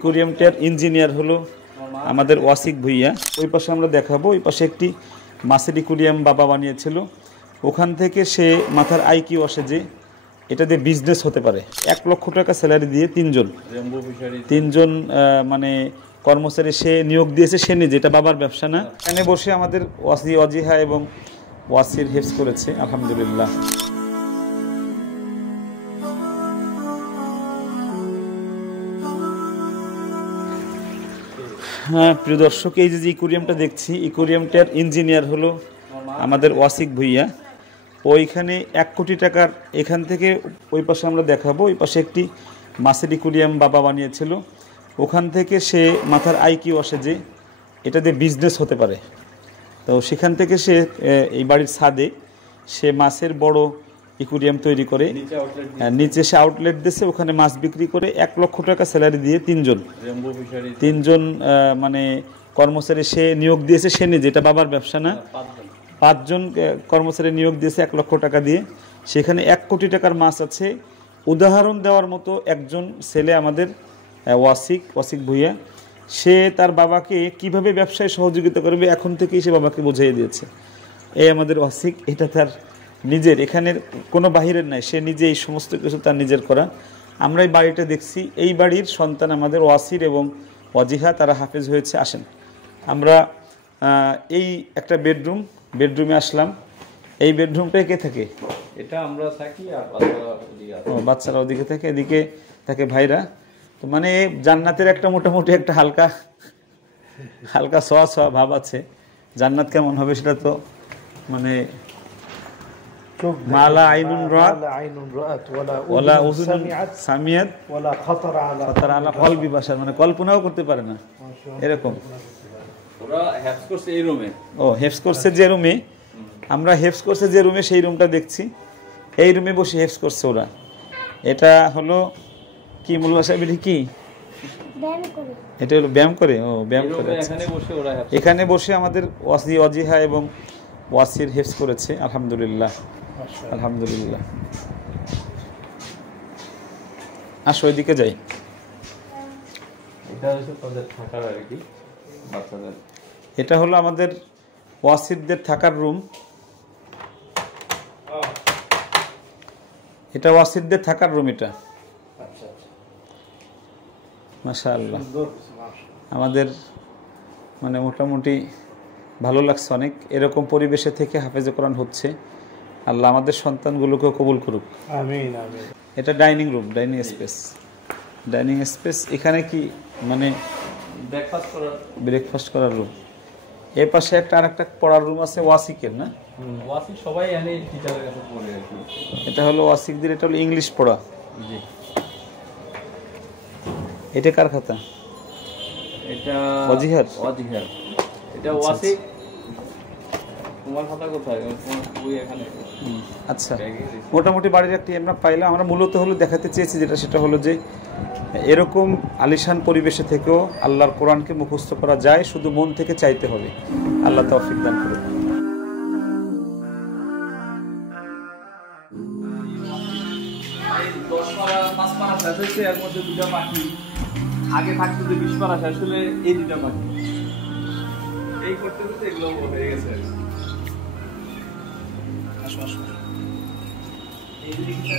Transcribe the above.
অ্যাকুয়ারিয়ামটার engineer হলো আমাদের ওয়াসিক ভুইয়া। ওই পাশে আমরা দেখাবো, ওই পাশে একটি মাছের অ্যাকুয়ারিয়াম বাবা বানিয়েছিল। ওখান থেকে সে মাথার আইকিউ আসে যে এটা দিয়ে বিজনেস হতে পারে। 1 লক্ষ টাকা স্যালারি দিয়ে তিনজন মানে কর্মচারী সে নিয়োগ দিয়েছে, সে নিজে, এটা বাবার ব্যবসা না। এখানে বসে আমাদের ওয়াসি অজিহা এবং ওয়াসির হেফজ করেছে আলহামদুলিল্লাহ। হ্যাঁ প্রিয় দর্শক, এই যে অ্যাকুয়ারিয়ামটা দেখছি, অ্যাকুয়ারিয়ামটার ইঞ্জিনিয়ার হলো আমাদের ওয়াসিক ভুইয়া। ওইখানে 1 কোটি টাকার, এখান থেকে ওই পাশে আমরা দেখাবো, ওই পাশে একটি মাছের অ্যাকুয়ারিয়াম বাবা বানিয়েছিল। ওখান থেকে সে মাথার আইকিউ আসে যে এটা দিয়ে বিজনেস হতে পারে। তো সেখান থেকে সে এই বাড়ির ছাদে সে মাছের বড় অ্যাকুয়ারিয়াম তৈরি করে, নিচে সে আউটলেট দিয়েছে, ওখানে মাছ বিক্রি করে 1 লক্ষ টাকা স্যালারি দিয়ে তিনজন মানে কর্মচারী সে নিয়োগ দিয়েছে, সে নিজে, এটা বাবার ব্যবসা না। 5 জন কর্মচারী নিয়োগ দিয়েছে 1 লক্ষ টাকা দিয়ে। সেখানে 1 কোটি টাকার মাছ আছে। উদাহরণ দেওয়ার মতো একজন ছেলে আমাদের ওয়াসিক ভুইয়া, সে তার বাবাকে কিভাবে ব্যবসায় সহযোগিতা করবে এখন থেকেই সে বাবাকে বুঝিয়ে দিয়েছে। এই আমাদের ওয়াসিক, এটা তার নিজের, এখানের কোনো বাহিরের নাই, সে নিজে এই সমস্ত কিছু তার নিজের করা। আমরা এই বাড়িটা দেখছি, এই বাড়ির সন্তান আমাদের ওয়াসির এবং ওয়াজিহা, তারা হাফেজ হয়েছে। আসেন আমরা এই একটা বেডরুমে আসলাম। এই বেডরুমটায় কে থাকে? এটা আমরা থাকি আর বাচ্চারা ওদিকে থাকে, এদিকে থাকে ভাইরা। তো মানে জান্নাতের একটা মোটামুটি একটা হালকা সোয়া ভাব আছে। জান্নাত কেমন হবে সেটা তো মানে মালা আইনুন রাআত ওয়ালা উযুনুন সামিআত ওয়ালা খাতারা আলা কলবি বাশার, মানে কল্পনাও করতে পারে না এরকম। ওরা হেফজ করছে এই রুমে। ও হেফজ করছে যে রুমে, আমরা হেফজ করছে যে রুমে, সেই রুমটা দেখছি। এই রুমে বসে হেফজ করছে ওরা। এটা হলো কি মোল্লা সাহেব, এটা কি? এটা হলো ব্যায়াম করে। ও ব্যায়াম করে, এখানে বসে আমাদের অজিহা এবং ওয়াসির হেফজ করেছে আলহামদুলিল্লাহ। আলহামদুলিল্লাহ। আসো ওইদিকে যাই। এটা হলো আমাদের ওয়াসিরদের থাকার রুম। এটা ওয়াসিরদের থাকার রুম। এটা মাশাআল্লাহ আমাদের মানে মোটামুটি ভালো লাগছে অনেক। এরকম পরিবেশে থেকে হাফেজে কোরআন হচ্ছে। আল্লাহ আমাদের সন্তানগুলোকে কবুল করুক, আমিন আমিন। এটা ডাইনিং রুম, ডাইনিং স্পেস। এখানে কি মানে ব্রেকফাস্ট করার রুম। এর পাশে আরেকটা পড়ার রুম আছে ওয়াসিকের, না? ওয়াসিক সবাই এখানে টিচারের কাছে পড়ে আর কি। এটা হলো ওয়াসিকদের, এটা হলো ইংলিশ পড়া। জি। এটা কার খাতা? এটা ওয়াজিহার। এটা ওয়াসিক। তোমার খাতা কোথায়? তোমার বই এখানে। আচ্ছা, মোটামুটি বাড়ির একটি আমরা পাইলাম। আমরা মূলত হলো দেখাতে চেয়েছি সেটা হলো যে এরকম আলিশান পরিবেশে থেকেও আল্লাহর কোরআনকে মুখস্থ করা যায়, শুধু মন থেকে চাইতে হবে। আল্লাহ তৌফিক দান করুন। এর মধ্যে 2টা পাখি আগে থাকতো, যে 20 পারা আসলে এই 2টা পাখি এই করতে করতে এগুলো হয়ে গেছে। আসো এই দিকে